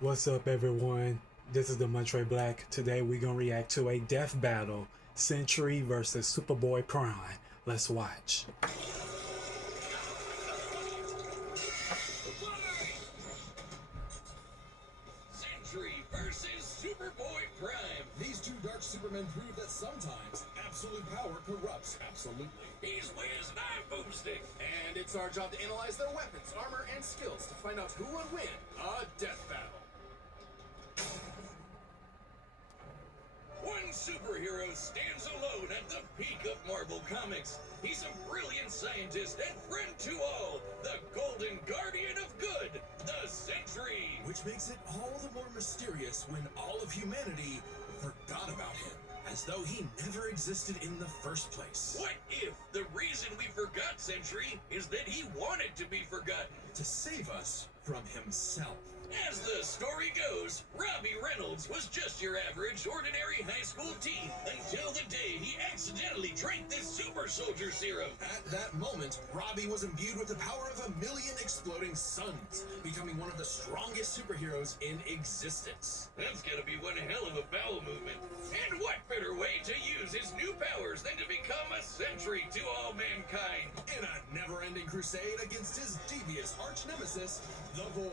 What's up, everyone? This is the Montre Black. Today we're gonna react to a death battle: Sentry versus Superboy Prime. Let's watch. Sentry versus Superboy Prime. These two dark supermen prove that sometimes absolute power corrupts absolutely. He's Wiz and I'm Boomstick. And it's our job to analyze their weapons, armor, and skills to find out who would win a death battle. One superhero stands alone at the peak of Marvel Comics. He's a brilliant scientist and friend to all, the Golden Guardian of Good, the Sentry. Which makes it all the more mysterious when all of humanity forgot about him, as though he never existed in the first place. What if the reason we forgot Sentry is that he wanted to be forgotten? To save us from himself. As the story goes, Robbie Reynolds was just your average, ordinary high school teen until the day he accidentally drank this super soldier serum. At that moment, Robbie was imbued with the power of 1,000,000 exploding suns, becoming one of the strongest superheroes in existence. That's gonna be one hell of a bowel movement. And what better way to use his new powers than to become a sentry to all mankind? In a never-ending crusade against his devious arch-nemesis, the Void.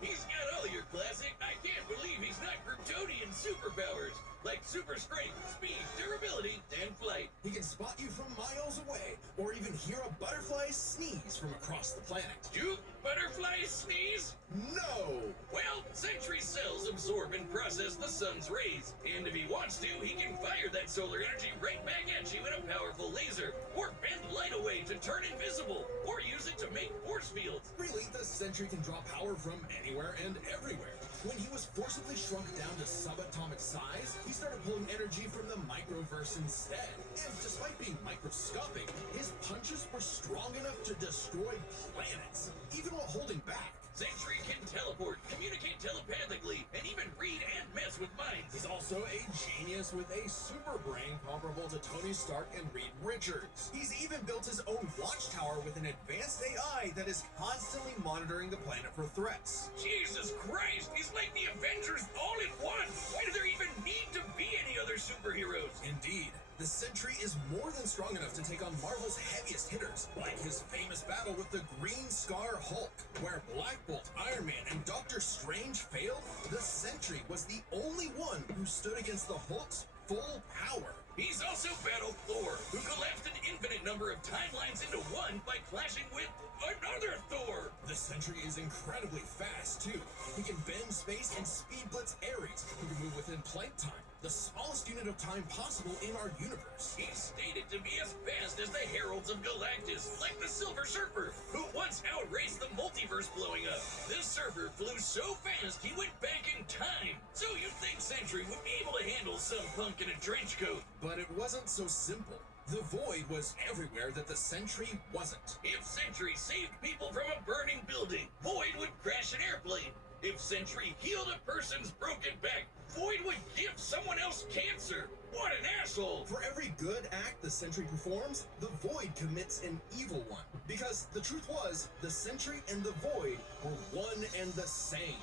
He's got all your classic, I can't believe he's not Kryptonian superpowers, like super strength, speed, durability, and flight. He can spot you from miles away, or even hear a butterfly sneeze from across the planet. Do butterflies sneeze? No! Well, Sentry cells absorb and process the sun's rays, and if he wants to, he can fire that solar energy right back at you in a powerful laser, or bend light away to turn invisible, or use it to make force fields. Really, the Sentry can draw power from anywhere and everywhere. When he was forcibly shrunk down to subatomic size, he started pulling energy from the microverse instead. And despite being microscopic, his punches were strong enough to destroy planets, even while holding back. Sentry can teleport, communicate telepathically, and even read and mess with minds. He's also a genius with a super brain comparable to Tony Stark and Reed Richards. He's even built his own watchtower with an advanced AI that is constantly monitoring the planet for threats. Jesus Christ, he's like the Avengers all in one. Why do there even need to be any other superheroes? Indeed, the Sentry is more than strong enough to take on Marvel's heaviest hitters, like his famous battle with the Green Scar Hulk, where Black Bolt, Iron Man, and Doctor Strange failed. The Sentry was the only one who stood against the Hulk's full power. He's also battled Thor, who collapsed an infinite number of timelines into one by clashing with another Thor. The Sentry is incredibly fast, too. He can bend space and speed blitz Ares, who can move within planck time, the smallest unit of time possible in our universe. He's stated to be as fast as the Heralds of Galactus, like the Silver Surfer, who once outraced the multiverse blowing up. This surfer flew so fast he went back in time. So you'd think Sentry would be able to handle some punk in a trench coat. But it wasn't so simple. The Void was everywhere that the Sentry wasn't. If Sentry saved people from a burning building, Void would crash an airplane. If Sentry healed a person's broken back, Void would give someone else cancer. What an asshole! For every good act the Sentry performs, the Void commits an evil one. Because the truth was, the Sentry and the Void were one and the same.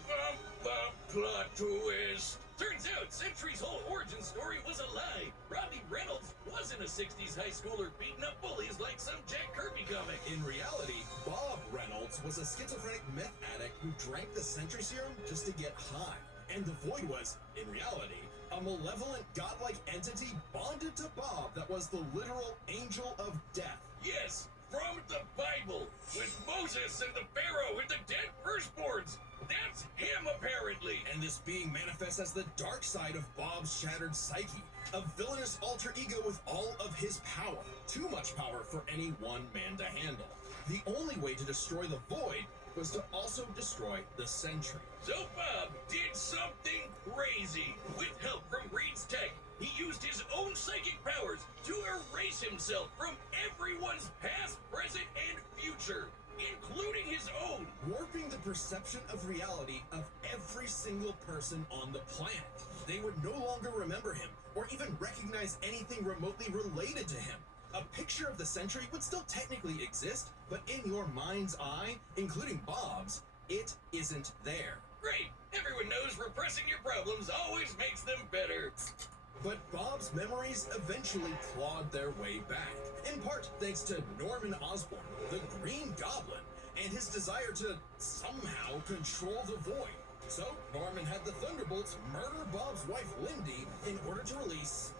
Plot twist. Turns out Sentry's whole origin story was a lie. Robbie Reynolds wasn't a 60s high schooler beating up bullies like some Jack Kirby comic. In reality, Bob Reynolds was a schizophrenic meth addict who drank the Sentry serum just to get high. And the Void was, in reality, a malevolent godlike entity bonded to Bob that was the literal angel of death. Yes, from the Bible, with Moses and the Pharaoh and the dead firstborns. That's him, apparently. And this being manifests as the dark side of Bob's shattered psyche, a villainous alter ego with all of his power. Too much power for any one man to handle. The only way to destroy the Void was to also destroy the Sentry. So Bob did something crazy. With help from Reed's tech, he used his own psychic powers to erase himself from everyone's past, present, and future, including his own. Warping the perception of reality of every single person on the planet. They would no longer remember him, or even recognize anything remotely related to him. A picture of the Sentry would still technically exist, but in your mind's eye, including Bob's, it isn't there. Great! Everyone knows problems always makes them better. But Bob's memories eventually clawed their way back, in part thanks to Norman Osborn, the Green Goblin, and his desire to somehow control the Void. So Norman had the Thunderbolts murder Bob's wife Lindy in order to release,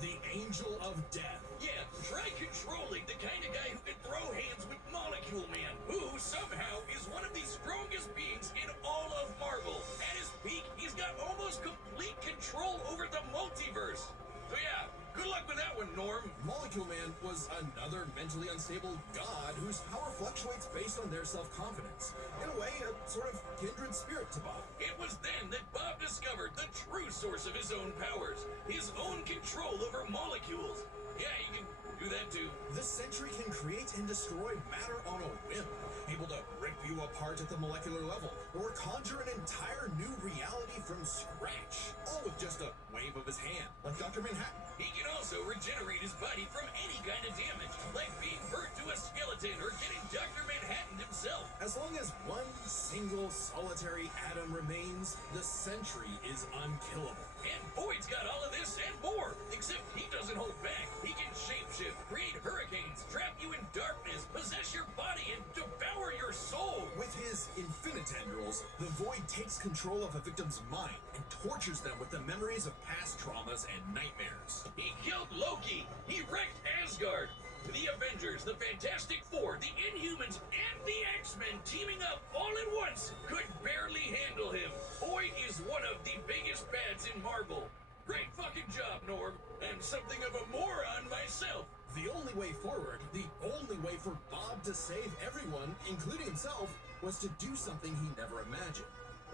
the Angel of Death. Yeah, try controlling the kind of guy who can throw hands with Molecule Man, who somehow is one of the strongest beings in all of Marvel. At his peak, he's got almost complete control over the multiverse. So yeah, good luck with that one, Norm. Molecule Man was another mentally unstable god whose power fluctuates based on their self-confidence. In a way, a sort of kindred spirit to Bob. It was then that Bob discovered the true source of his own powers, his own control over molecules. Yeah, you can do that too. The Sentry can create and destroy matter on a whim, able to rip you apart at the molecular level, or conjure an entire new reality from scratch, all with just a wave of his hand, like Dr. Manhattan. He can also regenerate his body from any kind of damage, like being burnt to a skeleton or getting Dr. Manhattan himself. As long as one single solitary atom remains, the Sentry is unkillable. And Void's got all of this and more, except he doesn't hold back. He can shapeshift, create hurricanes, trap you in darkness, possess your body, and devour your soul. With his infinitendrils, the Void takes control of a victim's mind and tortures them with the memories of past traumas and nightmares. He killed Loki. He wrecked Asgard. The Avengers, the Fantastic Four, the Inhumans, and the X-Men teaming up all at once could barely handle him. Void is one of the biggest bads in Marvel. Great fucking job, Norm. I'm something of a moron myself. The only way forward, the only way for Bob to save everyone, including himself, was to do something he never imagined.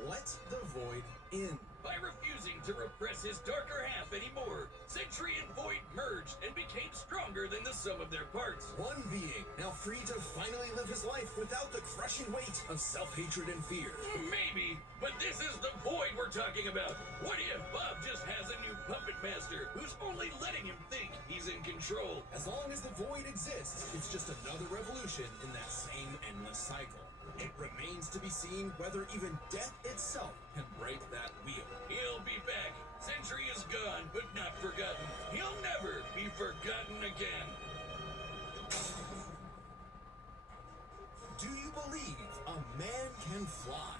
Let the Void in. By refusing to repress his darker half anymore, Sentry and Void merged and became stronger than the sum of their parts. One being, now free to finally live his life without the crushing weight of self-hatred and fear. Maybe, but this is the Void we're talking about. What if Bob just has a new puppet master who's only letting him think he's in control? As long as the Void exists, it's just another revolution in that same endless cycle. It remains to be seen whether even death itself can break that wheel. He'll be back. Sentry is gone, but not forgotten. He'll never be forgotten again. Do you believe a man can fly?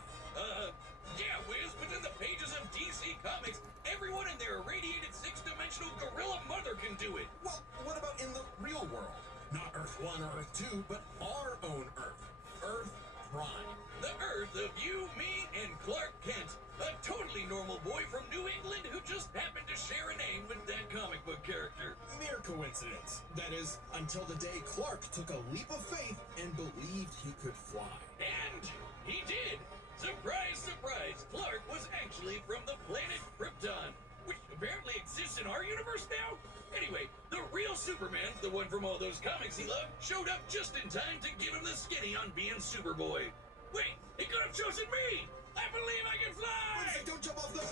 Yeah, Wiz, but in the pages of DC Comics, everyone in their irradiated six-dimensional gorilla mother can do it. Well, what about in the real world? Not Earth 1 or Earth 2, but our own Earth. Earth Prime. The Earth of you, me, and Clark Kent. A totally normal boy from New England who just happened to share a name with that comic book character. Mere coincidence. That is, until the day Clark took a leap of faith and believed he could fly. And he did. Surprise, surprise, Clark was actually from the planet Krypton, which apparently exists in our universe now. Anyway, the real Superman, the one from all those comics he loved, showed up just in time to give him the skinny on being Superboy. Wait, he could have chosen me! I believe I can fly! Hey, don't jump off the...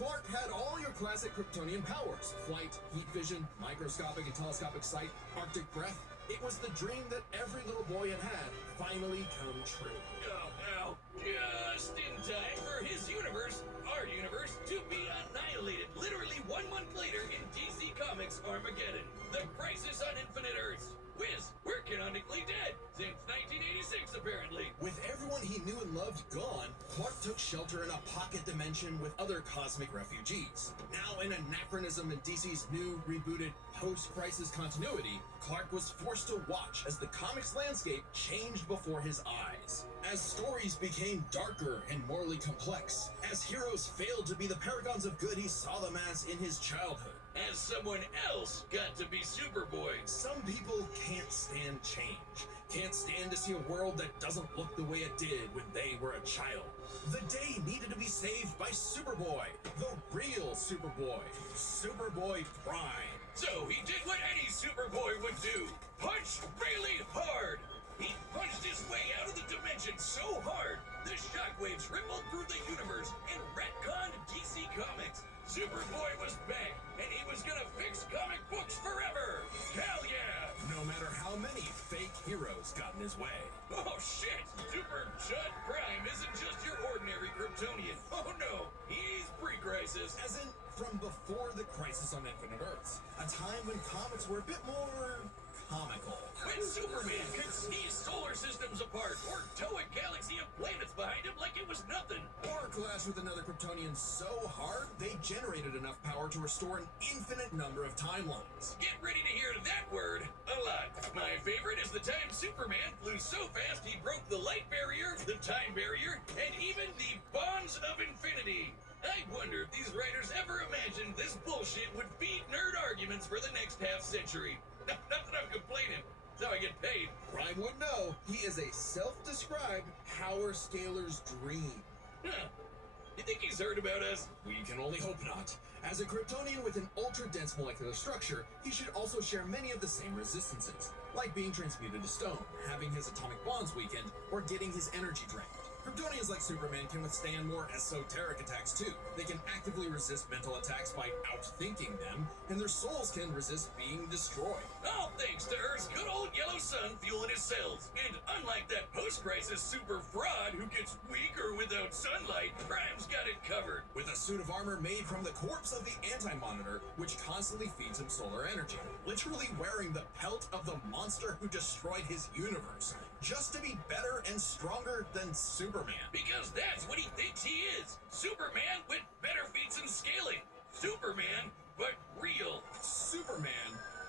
Clark had all your classic Kryptonian powers. Flight, heat vision, microscopic and telescopic sight, Arctic breath. It was the dream that every little boy had finally come true. Oh, now, just in time for his universe, our universe, to be annihilated literally 1 month later in DC Comics Armageddon. The Crisis on Infinite Earths. Wiz, we're canonically dead since 1986, apparently. With everyone he knew and loved gone, Clark took shelter in a pocket dimension with other cosmic refugees. Now an anachronism in DC's new, rebooted, post-crisis continuity, Clark was forced to watch as the comics landscape changed before his eyes. As stories became darker and morally complex, as heroes failed to be the paragons of good he saw them as in his childhood. As someone else got to be Superboy. Some people can't stand change. Can't stand to see a world that doesn't look the way it did when they were a child. The day needed to be saved by Superboy, the real Superboy, Superboy Prime. So he did what any Superboy would do. Punch really hard. He punched his way out of the dimension so hard, the shockwaves rippled through the universe and retconned DC Comics. Superboy was back, and he was gonna fix comic books forever! Hell yeah! No matter how many fake heroes got in his way. Oh shit! Super Judd Prime isn't just your ordinary Kryptonian. Crisis. As in, from before the Crisis on Infinite Earths, a time when comics were a bit more comical. When Superman could seize solar systems apart or tow a galaxy of planets behind him like it was nothing. Or clash with another Kryptonian so hard, they generated enough power to restore an infinite number of timelines. Get ready to hear that word a lot. My favorite is the time Superman flew so fast he broke the light barrier, the time barrier, and even the bonds of infinity. I wonder if these writers ever imagined this bullshit would feed nerd arguments for the next half century. Not that I'm complaining. That's how I get paid. Prime would know he is a self-described power scaler's dream. Huh. You think he's heard about us? We can only hope not. As a Kryptonian with an ultra-dense molecular structure, he should also share many of the same resistances, like being transmuted to stone, having his atomic bonds weakened, or getting his energy drained. Kryptonians like Superman can withstand more esoteric attacks too. They can actively resist mental attacks by outthinking them, and their souls can resist being destroyed. All thanks to Earth's good old yellow sun fueling his cells. And unlike that post-crisis super fraud who gets weaker without sunlight, Prime's got it covered. With a suit of armor made from the corpse of the Anti-Monitor, which constantly feeds him solar energy. Literally wearing the pelt of the monster who destroyed his universe, just to be better and stronger than Superman. Because that's what he thinks he is. Superman with better feats and scaling. Superman, but real. Superman,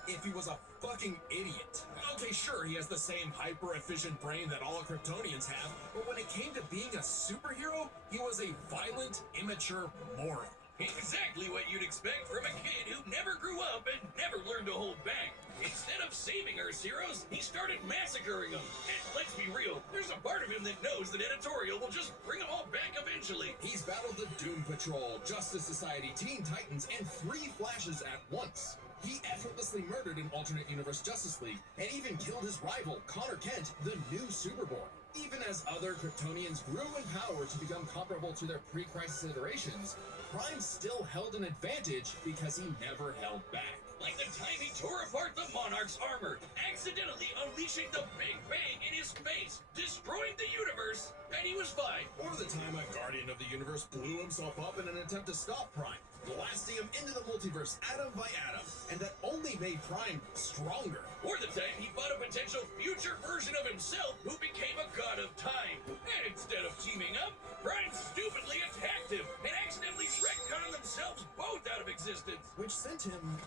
if he was a fucking idiot. Okay, sure, he has the same hyper-efficient brain that all Kryptonians have, but when it came to being a superhero, he was a violent, immature moron. Exactly what you'd expect from a kid who never grew up and never learned to hold back. Instead of saving Earth's heroes, he started massacring them. And let's be real, there's a part of him that knows that editorial will just bring them all back eventually. He's battled the Doom Patrol, Justice Society, Teen Titans, and 3 Flashes at once. He effortlessly murdered an alternate universe Justice League, and even killed his rival, Connor Kent, the new Superboy. Even as other Kryptonians grew in power to become comparable to their pre-crisis iterations, Prime still held an advantage because he never held back. Like the time he tore apart the Monarch's armor, accidentally unleashing the Big Bang in his face, destroying the universe, and he was fine. Or the time a Guardian of the Universe blew himself up in an attempt to stop Prime, blasting him into the multiverse atom by atom, and that only made Prime stronger. Or the time he fought a potential future version of himself who became a god of time. And instead of teaming up, Prime stupidly attacked him and accidentally retconned themselves both out of existence. Which sent him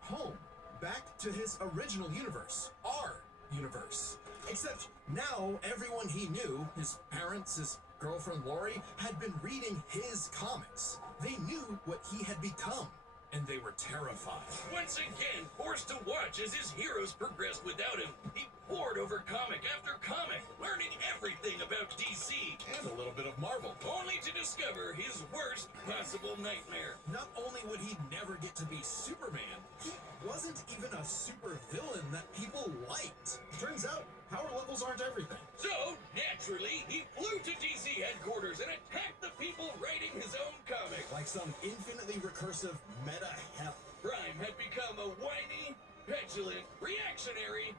home, back to his original universe, our universe. Except now everyone he knew, his parents, his girlfriend Lori, had been reading his comics. They knew what he had become, and they were terrified. Once again, forced to watch as his heroes progressed without him, he pored over comic after comic, learning everything about DC, And a little bit of Marvel. only to discover his worst possible nightmare. Not only would he never get to be Superman, he wasn't even a super villain that people liked. Turns out, power levels aren't everything. So, naturally, he flew to DC headquarters and attacked the people writing his own comic. Like some infinitely recursive meta hell. Prime had become a whiny, petulant, reactionary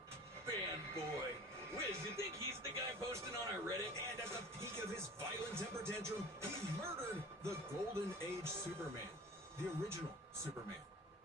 fanboy. Wiz, you think he's the guy posting on our Reddit? And at the peak of his violent temper tantrum, he murdered the Golden Age Superman. The original Superman.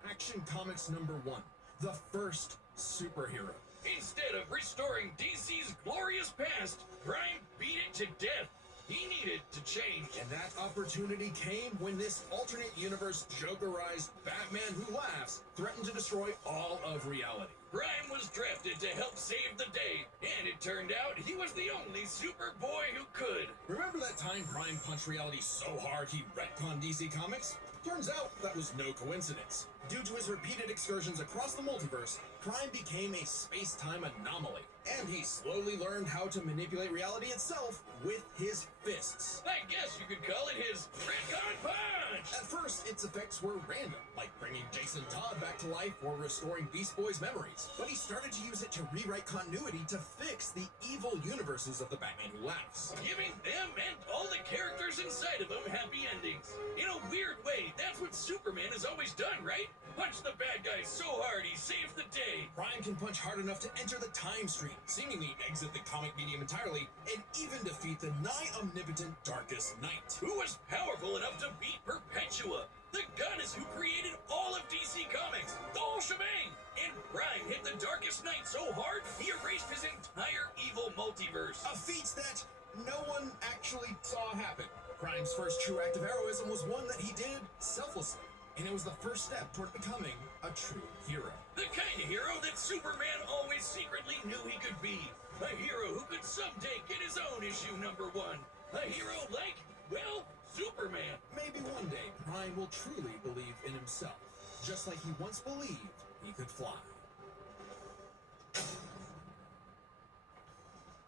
Action Comics #1. The first superhero. Instead of restoring DC's glorious past, Prime beat it to death. He needed to change. And that opportunity came when this alternate universe Jokerized Batman Who Laughs threatened to destroy all of reality. Prime was drafted to help save the day, and it turned out he was the only Superboy who could. Remember that time Prime punched reality so hard he retconned DC Comics? Turns out that was no coincidence. Due to his repeated excursions across the multiverse, Prime became a space-time anomaly. And he slowly learned how to manipulate reality itself with his fists. I guess you could call it his retcon punch. At first, its effects were random, like bringing Jason Todd back to life or restoring Beast Boy's memories. But he started to use it to rewrite continuity to fix the evil universes of the Batman Who Laughs. Giving them and all the characters inside of them happy endings. In a weird way, that's what Superman has always done, right? Punch the bad guy so hard he saves the day. Prime can punch hard enough to enter the time stream, seemingly exit the comic medium entirely, and even defeat the nigh omnipotent Darkest Knight. Who was powerful enough to beat Perpetua? The gun is who created all of DC Comics, the whole shebang. And Prime hit the Darkest Night so hard, he erased his entire evil multiverse. A feat that no one actually saw happen. Prime's first true act of heroism was one that he did selflessly, and it was the first step toward becoming a true hero. The kind of hero that Superman always secretly knew he could be. A hero who could someday get his own issue #1. A hero like, well, Superman. Maybe one day Prime will truly believe in himself, just like he once believed he could fly.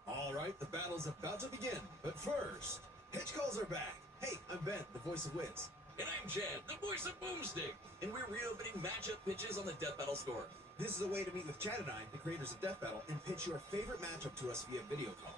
All right, the battle's about to begin, but first, pitch calls are back. Hey, I'm Ben, the voice of Wiz. And I'm Chad, the voice of Boomstick. And we're reopening matchup pitches on the Death Battle store. This is a way to meet with Chad and I, the creators of Death Battle, and pitch your favorite matchup to us via video call.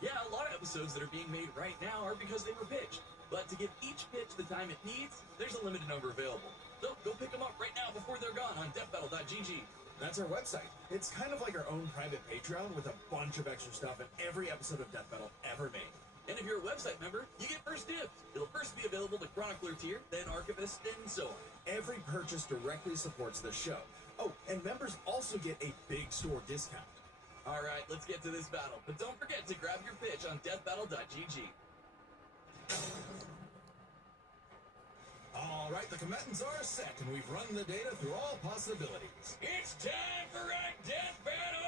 Yeah, a lot of episodes that are being made right now are because they were pitched. But to give each pitch the time it needs, there's a limited number available. So go pick them up right now before they're gone on deathbattle.gg. That's our website. It's kind of like our own private Patreon with a bunch of extra stuff in every episode of Death Battle ever made. And if you're a website member, you get first dibs. It'll first be available to Chronicler tier, then Archivist, and so on. Every purchase directly supports the show. Oh, and members also get a big store discount. All right, let's get to this battle. But don't forget to grab your pitch on deathbattle.gg. All right, the combatants are set, and we've run the data through all possibilities. It's time for a death battle!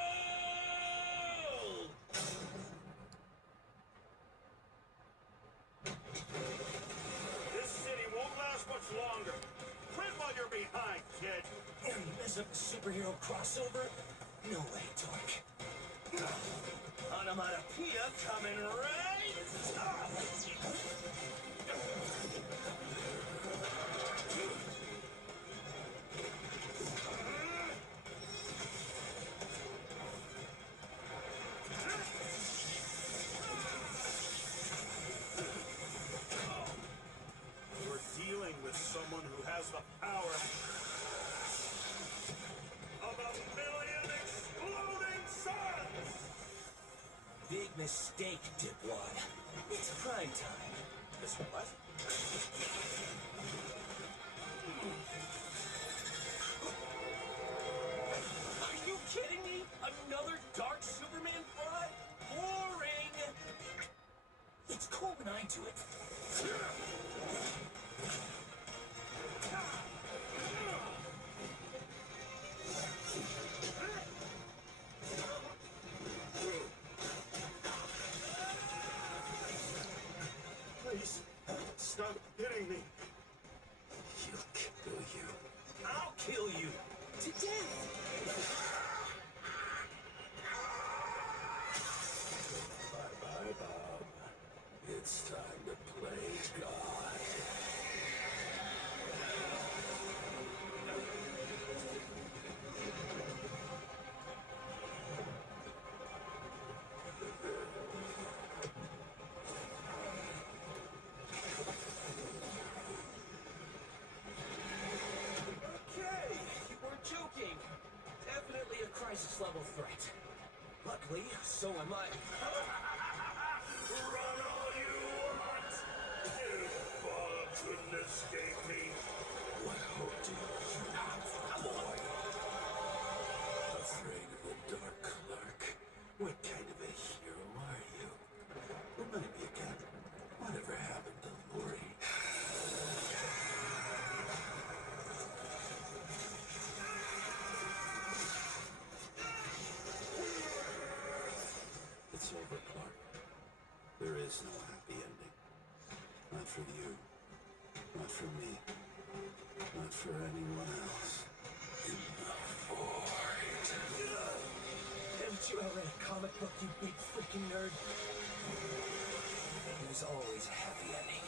This city won't last much longer. Quit while you're behind, kid. And you mess up the superhero crossover? No way, Torque. Onomatopoeia coming right up. We're dealing with someone who has the power of 1,000,000 exploding suns! Big mistake, dipwad. It's prime time. This what? Are you kidding me? Another Dark Superman fraud? Boring! It's cool when I do it. Please, stop hitting me. He'll kill you. I'll kill you. To death! Bye-bye, Bob. It's time to play God. Okay, you weren't joking. Definitely a crisis-level threat. Luckily, so am I. Run all you want! If Bob couldn't escape me. What hope do you have, boy? Afraid of the Dark Clerk? What kind of a hero are you? Remind me again. Whatever happened to Lori? It's over, Clark. There is no happy ending. Not for you. Not for me. Not for anyone else. In the void. Haven't you ever read a comic book, you big freaking nerd? There's always a happy ending.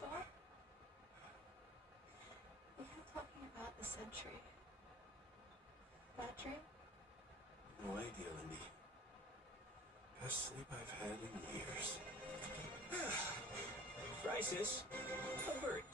Bob? We were talking about the Sentry. That dream? No idea, Lindy. Best sleep I've had in years. Crisis averted.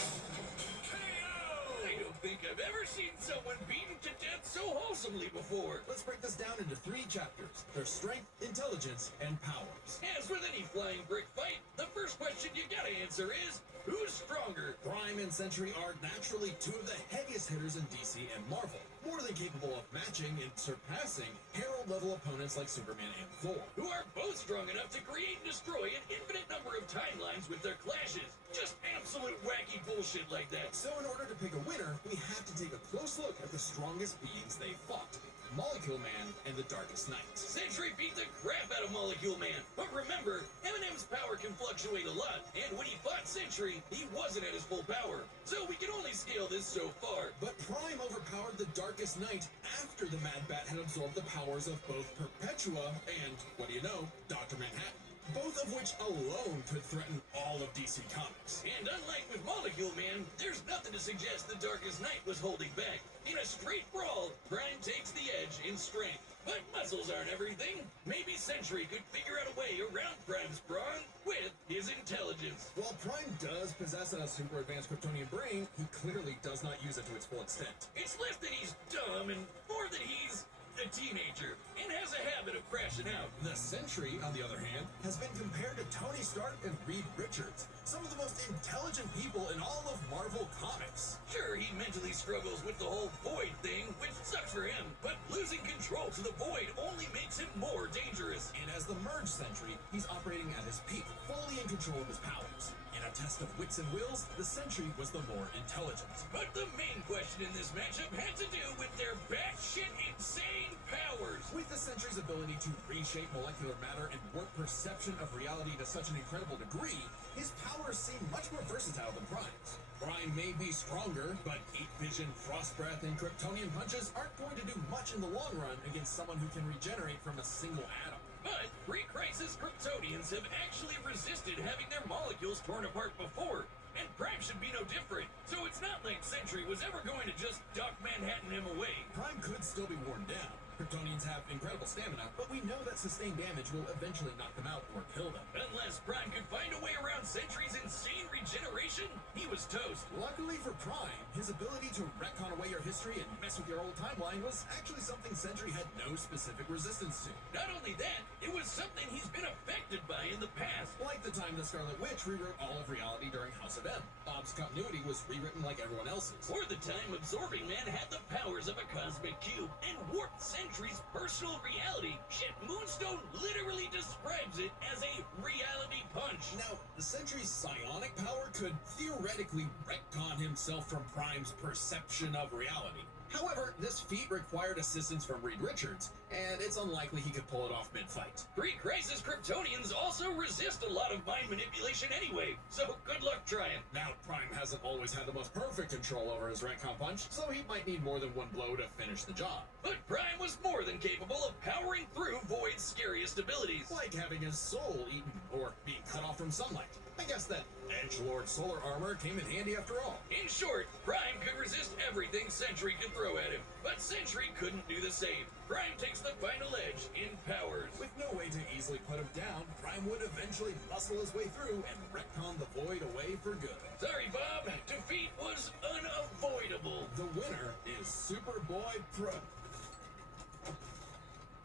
I don't think I've ever seen someone beaten to death so wholesomely before. Let's break this down into 3 chapters. Their strength, intelligence, and powers. As with any flying brick fight, the first question you gotta answer is, who's stronger? Prime and Sentry are naturally 2 of the heaviest hitters in DC and Marvel, more than capable of matching and surpassing Herald-level opponents like Superman and Thor. Who are both strong enough to create and destroy an infinite number of timelines with their clashes. Just absolute wacky bullshit like that. So in order to pick a winner, we have to take a close look at the strongest beings they fought. Molecule Man and the Darkest Knight. Sentry beat the crap out of Molecule Man. But remember, Eminem's power can fluctuate a lot, and when he fought Sentry, he wasn't at his full power. So we can only scale this so far. But Prime overpowered the Darkest Knight after the Mad Bat had absorbed the powers of both Perpetua and, what do you know, Dr. Manhattan. Both of which alone could threaten all of DC Comics. And unlike with Molecule Man, there's nothing to suggest the Darkest Knight was holding back. In a straight brawl, Prime takes the edge in strength. But muscles aren't everything. Maybe Sentry could figure out a way around Prime's brawn with his intelligence. While Prime does possess a super advanced Kryptonian brain, he clearly does not use it to its full extent. It's less that he's dumb and more that he's a teenager and has a habit of crashing out. The Sentry, on the other hand, has been compared to Tony Stark and Reed Richards, some of the most intelligent people in all of Marvel Comics. Sure, he mentally struggles with the whole Void thing, which sucks for him, but losing control to the Void only makes him more dangerous. And as the Merge Sentry, he's operating at his peak, fully in control of his powers. In a test of wits and wills, the Sentry was the more intelligent. But the main question in this matchup had to do with their batshit insane powers. With the Sentry's ability to reshape molecular matter and warp perception of reality to such an incredible degree, his powers seem much more versatile than Prime's. Prime may be stronger, but heat vision, frost breath, and Kryptonian punches aren't going to do much in the long run against someone who can regenerate from a single atom. But pre-crisis Kryptonians have actually resisted having their molecules torn apart before, and Prime should be no different. So it's not like Sentry was ever going to just Doc Manhattan him away. Prime could still be worn down. Kryptonians have incredible stamina, but we know that sustained damage will eventually knock them out or kill them. Unless Prime could find a way around Sentry's insane regeneration, he was toast. Luckily for Prime, his ability to retcon away your history and mess with your old timeline was actually something Sentry had no specific resistance to. Not only that, it was something he's been affected by in the past. Like the time the Scarlet Witch rewrote all of reality during House of M. Bob's continuity was rewritten like everyone else's. Or the time Absorbing Man had the powers of a cosmic cube and warped Sentry's personal reality. Shit, Moonstone literally describes it as a reality punch. Now, the Sentry's psionic power could theoretically retcon himself from Prime's perception of reality. However, this feat required assistance from Reed Richards, and it's unlikely he could pull it off mid-fight. Pre-crisis Kryptonians also resist a lot of mind manipulation anyway, so good luck trying. Now, Prime hasn't always had the most perfect control over his retcon punch, so he might need more than one blow to finish the job. But Prime was more than capable of powering through Void's scariest abilities. Like having his soul eaten, or being cut off from sunlight. I guess that Edgelord solar armor came in handy after all. In short, Prime could resist everything Sentry could throw at him, but Sentry couldn't do the same. Prime takes the final edge in powers. With no way to easily put him down, Prime would eventually muscle his way through and retcon the Void away for good. Sorry, Bob. Defeat was unavoidable. The winner is Superboy Pro.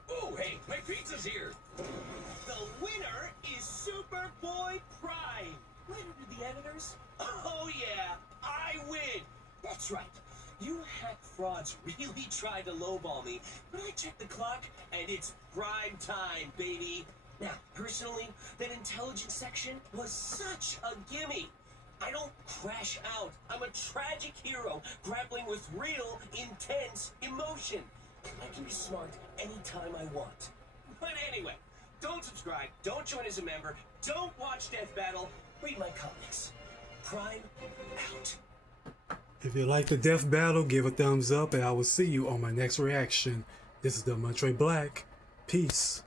Oh, hey, my pizza's here. The winner is Superboy Prime. What did the editors? Oh yeah, I win. That's right. You hack frauds really tried to lowball me, but I checked the clock and it's prime time, baby. Now, personally, that intelligence section was such a gimme. I don't crash out. I'm a tragic hero grappling with real, intense emotion. I can be smart anytime I want. But anyway, don't subscribe, don't join as a member, don't watch Death Battle, read my comics. Prime out. If you like the death battle, give a thumbs up and I will see you on my next reaction. This is the Montre Black. Peace.